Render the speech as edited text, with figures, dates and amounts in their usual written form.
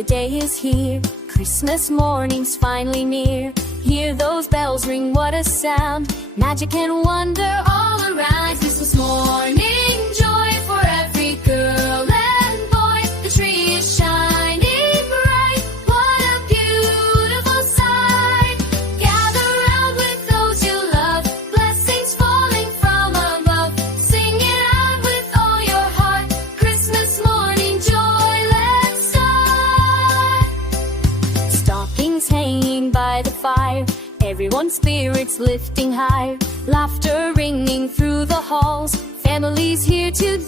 the day is here. Christmas morning's finally near. Hear those bells ring, what a sound. Magic and wonder all around. Christmas morning, joy for every girl and boy. The tree is shining bright. What a beautiful sight. Gather round with those you love. Blessings falling from above. Sing it out with all your heart. Christmas morning, joy, let's start. Stockings hanging by the fire. Everyone's spirits lifting higher. Laughter ringing through the halls. Families here to